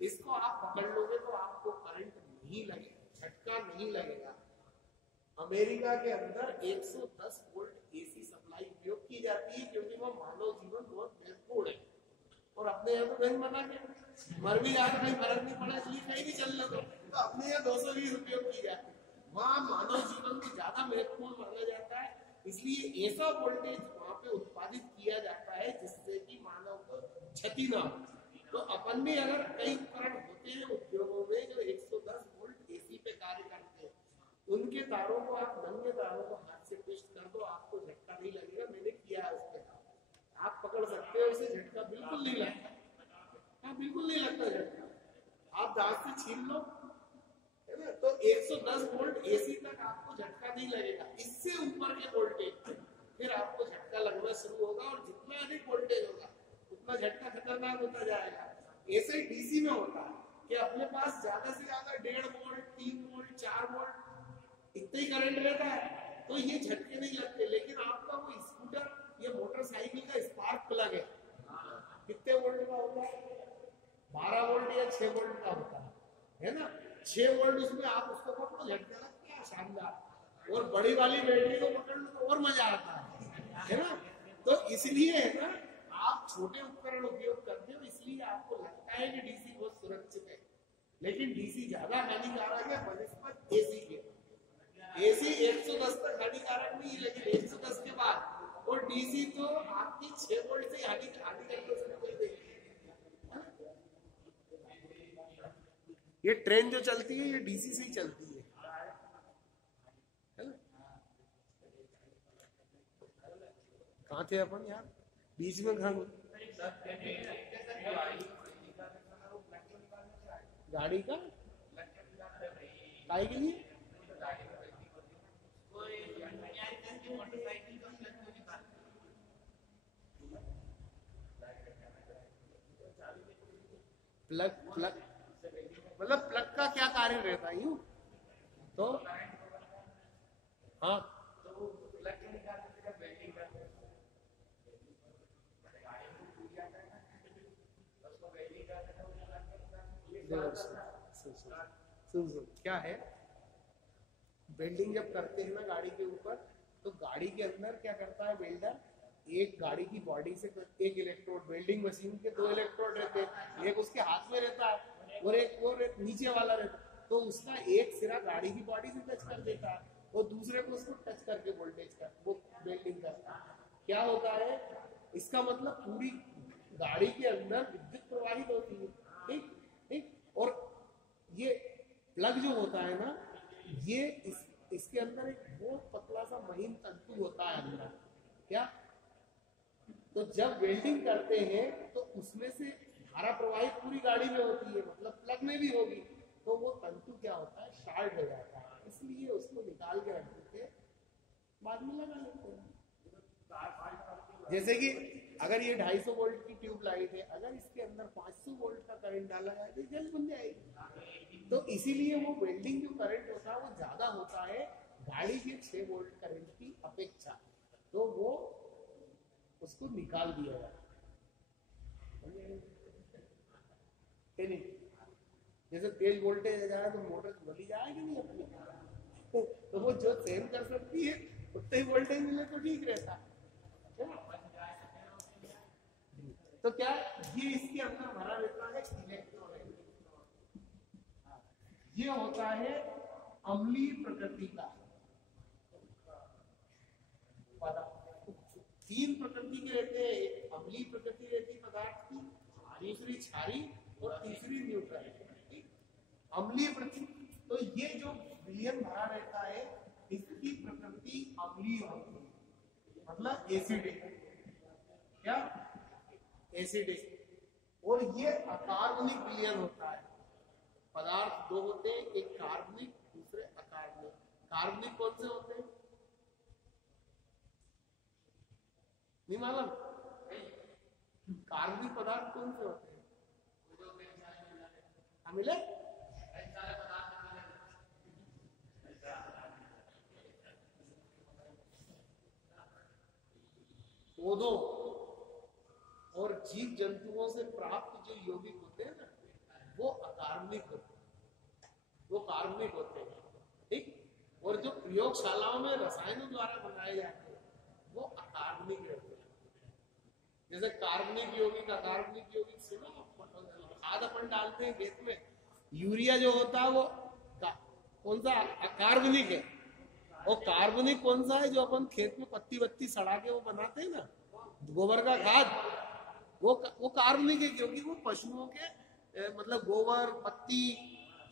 इसको आप पकड़ लोगे तो आपको करंट नहीं लगेगा, झटका नहीं लगेगा। अमेरिका के अंदर 110 वोल्ट एसी सप्लाई उपयोग की जाती है, क्योंकि वो मानव जीवन बहुत महत्वपूर्ण है, और अपने यहाँ तो नहीं मना के मर भी जाए कहीं फर्क नहीं पड़ा, इसलिए कहीं भी चल लो, तो अपने यहाँ 220 उपयोग की जाती है, वहाँ मानव जीवन को ज्यादा महत्वपूर्ण माना जाता है, इसलिए ऐसा वोल्टेज वहाँ पे उत्पादित किया जाता है जिससे कि मानव को क्षति ना हो। तो अपन में अगर कई उपकरण होते हैं उद्योगों में जो 110 वोल्ट एसी पे कार्य करते हैं, उनके तारों को आप नंगे तारों को हाथ से ट्विस्ट कर दो, आपको झटका नहीं लगेगा, मैंने किया है उसके साथ, आप पकड़ सकते हो, उसे झटका बिल्कुल नहीं लगता, हाँ बिल्कुल नहीं लगता झटका, आप दांत से छीन लो, है ना, तो 110 वोल्ट एसी तक आपको झटका नहीं लगेगा। इससे ऊपर के वोल्टेज फिर आपको झटका लगना शुरू होगा, और जितना अधिक वोल्टेज होगा उतना झटका खतरनाक होता जाएगा। ऐसे ही डीसी में होता है कि अपने पास ज्यादा से ज्यादा 1.5 वोल्ट 3 वोल्ट 4 वोल्ट इतना ही करंट रहता है, तो ये झटके नहीं लगते। लेकिन आपका वो स्कूटर या मोटरसाइकिल का स्पार्क प्लग है, कितने वोल्ट का होता है? 12 वोल्ट या 6 वोल्ट का होता है ना। 6 वोल्ट उसमें आप उसको पकड़ो, झटका लगता है शानदार। और बड़ी वाली बैटरी को पकड़ लो तो और मजा आता है ना। तो इसलिए है ना, आप छोटे उपकरण उपयोग करते हो, इसलिए आपको लगता है कि डीसी बहुत सुरक्षित है, लेकिन डीसी ज्यादा हानिकारक है बनस्पत एसी के। एसी 110 तक हानिकारक नहीं है, लेकिन 110 के बाद, और डीसी तो आपकी 6 वोल्ट से हानिकारक शुरू कर देगी। ये ट्रेन जो चलती है ये डीसी से ही चलती है ना। कहाँ थे अपन यार, बीच में कहाँ? गाड़ी का के लिए प्लग मतलब प्लग का क्या कार्य रहता है यूं तो? हाँ, सुन क्या है, वेल्डिंग जब करते हैं ना गाड़ी के ऊपर, तो गाड़ी के अंदर क्या करता है वेल्डर, एक गाड़ी की बॉडी से एक इलेक्ट्रोड, वेल्डिंग मशीन के 2 इलेक्ट्रोड रहते हैं, एक उसके हाथ में रहता है और एक नीचे वाला रहता है। तो उसका एक सिरा गाड़ी की बॉडी से टच कर देता है और दूसरे को उसको टच करके वोल्टेज का वो वेल्डिंग करता है। क्या होता है इसका मतलब, पूरी गाड़ी के अंदर विद्युत प्रवाहित होती है। ठीक ठीक। और ये प्लग जो होता है ना, ये इसके अंदर एक बहुत पतला सा महीन तंतु होता है अंदर। क्या? तो जब वेल्डिंग करते हैं तो उसमें से धारा प्रवाहित पूरी गाड़ी में होती है, मतलब प्लग में भी होगी, तो वो तंतु क्या होता है, शार्ट हो जाता है। इसलिए उसको निकाल के रख देते, बाद में लगा लेते हैं। जैसे कि अगर ये 250 वोल्ट की ट्यूब लाइट है, अगर इसके अंदर 500 वोल्ट का करंट डाला जाए तो जल्द बन जाएगी। तो इसीलिए वो वेल्डिंग जो करंट होता है वो ज्यादा होता है गाड़ी के 6 वोल्ट करंट की अपेक्षा, तो वो उसको निकाल दिया जाए। जैसे तेज वोल्टेज जाए तो मोटर बदली जाएगी नहीं अपनी, तो वो जो सेम कर सकती है उतना ही वोल्टेज मिले तो ठीक रहता है। तो क्या ये इसके अंदर भरा रहता है इलेक्ट्रोलाइट, ये होता है अम्लीय प्रकृति का पदार्थ। 3 प्रकृति के रहते हैं, एक अम्लीय प्रकृति रहती है पदार्थ की, दूसरी क्षारीय और तीसरी न्यूट्रल। अम्लीय प्रकृति, तो ये जो विलयन भरा रहता है इसकी प्रकृति अम्लीय होती है, मतलब एसिडिक। क्या? एसिडिक। और ये अकार्बनिक विलयन होता है। पदार्थ 2 होते हैं, एक कार्बनिक दूसरे अकार्बनिक। कार्बनिक कौन से होते हैं? नहीं मालूम? कार्बनिक पदार्थ कौन से होते हैं? मिले? पौधों और जीव जंतुओं से प्राप्त जो यौगिक होते हैं ना, वो अकार्बनिक होते हैं, वो कार्बनिक होते हैं। ठीक। और जो प्रयोगशालाओं में रसायनों द्वारा बनाए जाते हैं वो अकार्बनिक रहते हैं। जैसे कार्बनिक यौगिक अकार्बनिक यौगिक सुना, खाद अपन डालते हैं खेत में, यूरिया जो होता है वो कौन सा? अकार्बनिक है। और कार्बनिक कौन सा है? जो अपन खेत में पत्ती वत्ती सड़ा के वो बनाते हैं ना, गोबर का खाद, वो कार्बनिक है, क्योंकि वो पशुओं के मतलब गोबर पत्ती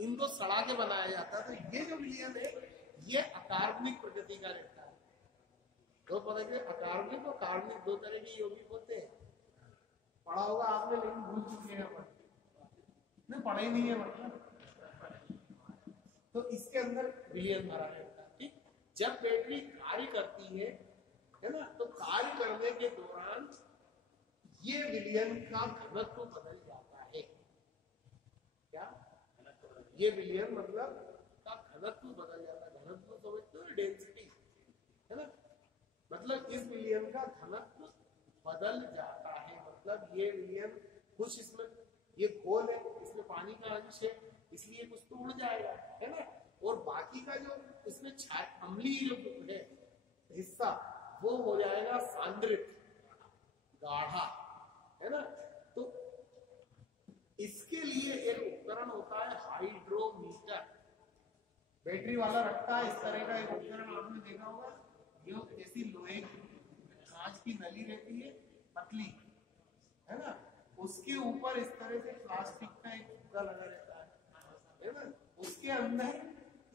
इनको सड़ा के बनाया जाता है। तो ये जो विलयन है ये अकार्बनिक प्रकृति का रहता है। तो पता है अकार्बनिक और कार्बनिक 2 तरह के यौगिक होते हैं। पढ़ा होगा आपने, लेकिन भूल चुके हैं अपन, नहीं पढ़ा ही नहीं है मतलब। तो इसके अंदर विलयन भरा रहता है। ठीक। जब बैटरी कार्य करती है ना, तो कार्य करने के दौरान ये विलयन का घनत्व बदल जाता है। क्या ये विलयन मतलब का घनत्व बदल जाता है। घनत्व समझते हो, डेंसिटी है ना, मतलब इस विलयन का घनत्व बदल जाता है। मतलब ये विलयन कुछ इसमें ये घोल है, इसमें पानी का अंश है, इसलिए कुछ तो उड़ जाएगा है ना, और बाकी का जो इसमें अम्लीय जो है हिस्सा वो हो जाएगा सांद्रित, गाढ़ा, है ना। तो इसके लिए एक उपकरण होता है हाइड्रोमीटर, बैटरी वाला रखता है इस तरह का एक उपकरण, आपने देखा होगा। ये ऐसी लोहे की कांच की नली रहती है पतली, है ना, उसके ऊपर इस तरह से प्लास्टिक का एक फुग्गा लगा रहता है ना, उसके अंदर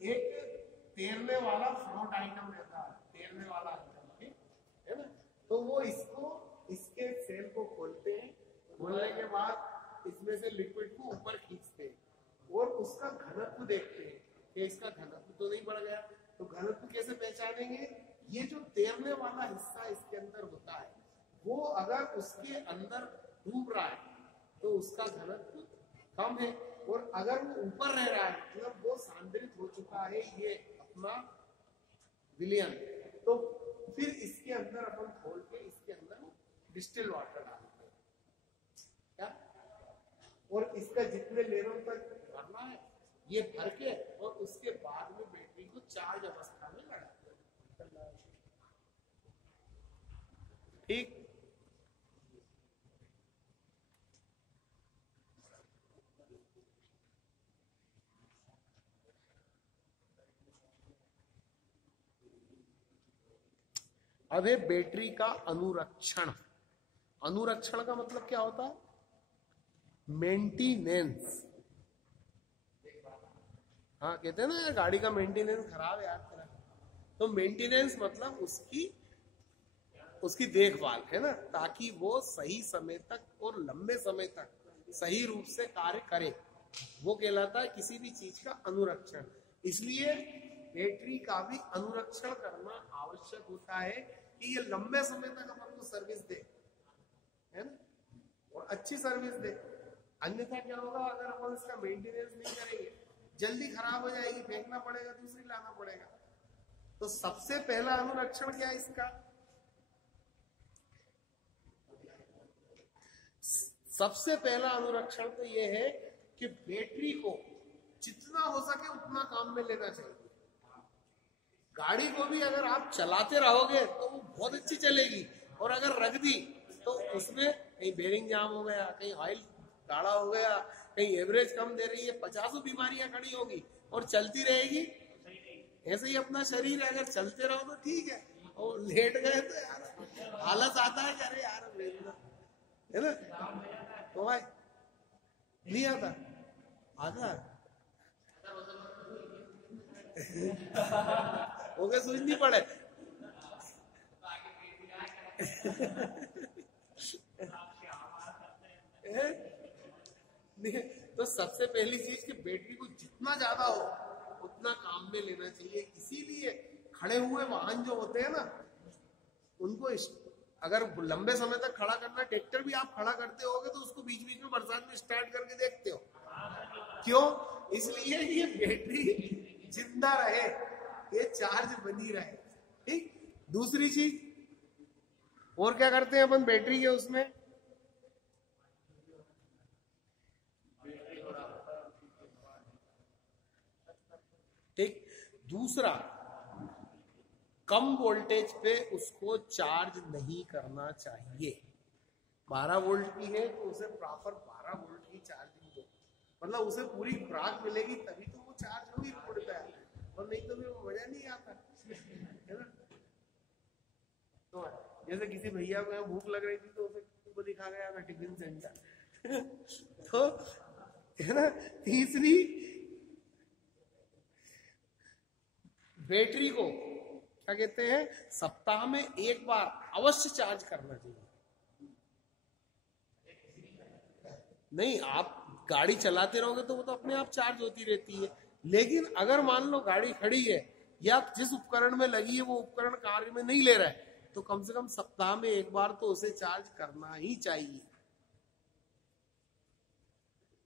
एक तैरने वाला फ्लोट आइटम रहता है, तैरने वाला आइटम, है ना। तो वो इसको इसके सेल को खोलते हैं, खोलने के बाद इसमें से लिक्विड को ऊपर खींचते हैं और उसका घनत्व देखते हैं कि इसका घनत्व तो नहीं बढ़ गया। तो घनत्व कैसे पहचानेंगे? ये जो तैरने वाला हिस्सा इसके अंदर होता है वो अगर उसके अंदर डूब रहा है तो उसका घनत्व कम है, और अगर वो ऊपर रह रहा है मतलब वो सांद्रित हो चुका है ये अपना विलयन, तो फिर इसके अंदर अपन खोल के इसके अंदर डिस्टिल वाटर डालते हैं क्या, और इसका जितने लेवल तक भरना है ये भर के और उसके बाद में बैटरी को चार्ज अवस्था में लगाते हैं। ठीक, अब है बैटरी का अनुरक्षण। अनुरक्षण का मतलब क्या होता है? मेंटेनेंस। हाँ, कहते हैं ना गाड़ी का मेंटेनेंस खराब है यार तेरा, तो मेंटेनेंस मतलब उसकी देखभाल, है ना, ताकि वो सही समय तक और लंबे समय तक सही रूप से कार्य करे, वो कहलाता है किसी भी चीज का अनुरक्षण। इसलिए बैटरी का भी अनुरक्षण करना आवश्यक होता है कि ये लंबे समय तक अपन को सर्विस दे, है ना, और अच्छी सर्विस दे। अन्यथा क्या होगा, अगर अपन इसका मेंटेनेंस नहीं करेंगे जल्दी खराब हो जाएगी, फेंकना पड़ेगा, दूसरी लाना पड़ेगा। तो सबसे पहला अनुरक्षण क्या है इसका? सबसे पहला अनुरक्षण तो ये है कि बैटरी को जितना हो सके उतना काम में लेना चाहिए। गाड़ी को भी अगर आप चलाते रहोगे तो वो बहुत अच्छी चलेगी, और अगर रख दी तो उसमें कहीं बेरिंग जाम हो गया, कहीं ऑयल गाढ़ा हो गया, कहीं एवरेज कम दे रही है, 50 बीमारियां खड़ी होगी और चलती रहेगी। ऐसे ही अपना शरीर अगर चलते रहो तो ठीक है, और लेट गए तो यार आलस आता है, अरे यार है ना, तो भाई नहीं आता, आता हो गए, सोचनी पड़े। तो सबसे पहली चीज कि बैटरी को जितना ज्यादा हो उतना काम में लेना चाहिए। इसीलिए खड़े हुए वाहन जो होते हैं ना, उनको अगर लंबे समय तक खड़ा करना, ट्रैक्टर भी आप खड़ा करते होगे तो उसको बीच बीच में बरसात में स्टार्ट करके देखते हो, क्यों? इसलिए ये बैटरी जिंदा रहे, ये चार्ज बनी रहे। ठीक, दूसरी चीज और क्या करते हैं अपन बैटरी के उसमें, ठीक, दूसरा कम वोल्टेज पे उसको चार्ज नहीं करना चाहिए। 12 वोल्ट की है तो उसे प्रॉपर 12 वोल्ट की चार्जिंग दो, मतलब उसे पूरी खुराक मिलेगी तभी तो वो चार्ज होगी पड़ता है, और नहीं तो फिर वो मजा नहीं आता, है ना। तो जैसे किसी भैया को भूख लग रही थी तो उसे दिखा गया था टिफिन सेंटर तो है ना। तीसरी, बैटरी को क्या कहते हैं, सप्ताह में एक बार अवश्य चार्ज करना चाहिए। नहीं, आप गाड़ी चलाते रहोगे तो वो तो अपने आप चार्ज होती रहती है, लेकिन अगर मान लो गाड़ी खड़ी है या जिस उपकरण में लगी है वो उपकरण कार्य में नहीं ले रहा है, तो कम से कम सप्ताह में एक बार तो उसे चार्ज करना ही चाहिए।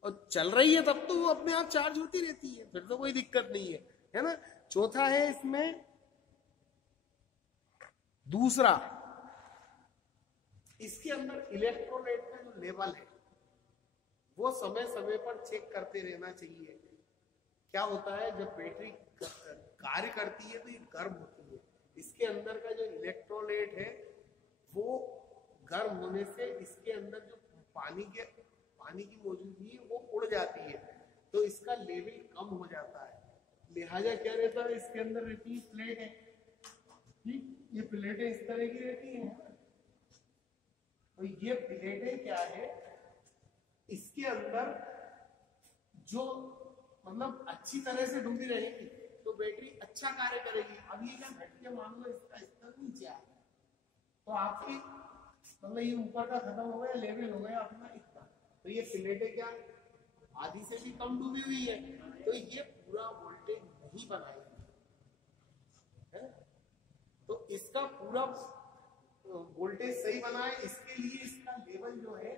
और चल रही है तब तो वो अपने आप चार्ज होती रहती है, फिर तो कोई दिक्कत नहीं है ना। चौथा है इसमें दूसरा, इसके अंदर इलेक्ट्रोलाइट का जो लेवल है वो समय समय पर चेक करते रहना चाहिए। क्या होता है, जब बैटरी कार्य करती है तो ये गर्म होती है, इसके अंदर का जो इलेक्ट्रोलाइट है वो गर्म होने से इसके अंदर जो पानी की मौजूदगी है वो उड़ जाती है, तो इसका लेवल कम हो जाता है। लिहाजा क्या रहता है, इसके अंदर रहती है प्लेट है, ठीक, ये प्लेटें इस तरह की रहती हैं। तो ये प्लेटें क्या है, इसके अंदर जो मतलब अच्छी तरह से डूबी रहेगी तो बैटरी अच्छा कार्य करेगी। अब ये क्या घट के मान लो इसका स्तर नीचे आ गया तो आपकी मतलब ये ऊपर का खत्म हो गया, लेवल हो गया अपना इतना, तो ये प्लेटें क्या आधी से भी कम डूबी हुई है, तो ये पूरा वोल्टेज नहीं बनाएगी है। तो इसका पूरा वोल्टेज सही बनाए इसके लिए इसका लेवल जो है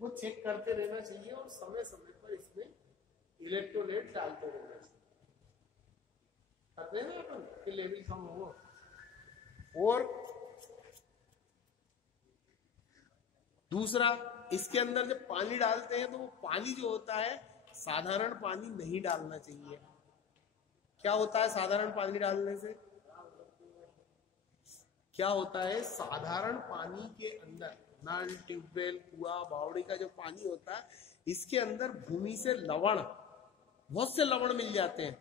वो चेक करते रहना चाहिए और समय समय पर इसमें इलेक्ट्रोलाइट डालते रहना चाहिए, करते हैं ना अपन कि लेवल कम हो। और दूसरा, इसके अंदर जब पानी डालते हैं तो वो पानी जो होता है साधारण पानी नहीं डालना चाहिए। क्या होता है साधारण पानी डालने से, क्या होता है, साधारण पानी के अंदर नल, ट्यूबवेल, कुआं, बावड़ी का जो पानी होता है इसके अंदर भूमि से लवण, बहुत से लवण मिल जाते हैं।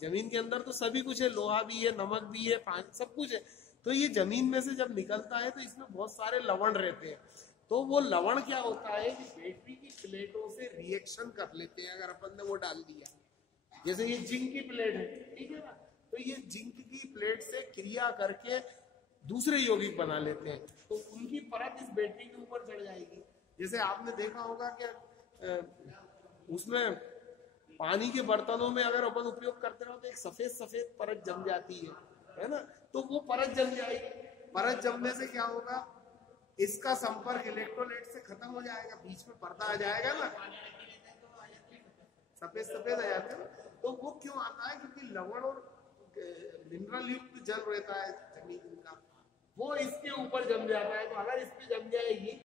जमीन के अंदर तो सभी कुछ है, लोहा भी है, नमक भी है, पानी, सब कुछ है। तो ये जमीन में से जब निकलता है तो इसमें बहुत सारे लवण रहते हैं। तो वो लवण क्या होता है कि बैटरी की प्लेटों से रिएक्शन कर लेते हैं अगर अपन ने वो डाल दिया। जैसे ये जिंक की प्लेट है, ठीक है ना, तो ये जिंक की प्लेट से क्रिया करके दूसरे यौगिक बना लेते हैं, तो उनकी परत इस बैटरी के ऊपर चढ़ जाएगी। जैसे आपने देखा होगा कि उसमें पानी के बर्तनों में अगर अपन उपयोग करते रहो तो एक सफेद सफेद परत जम जाती है ना, तो वो परत जम जाएगी। परत जमने से क्या होगा, इसका संपर्क इलेक्ट्रोलाइट से खत्म हो जाएगा, बीच में पर्दा आ जाएगा ना, सफेद सफेद आ जाते हैं। तो वो क्यों आता है, क्योंकि लवण और मिनरल युक्त जल रहता है जमीन का, वो इसके ऊपर जम जाता है। तो अगर इस पे जम जाएगी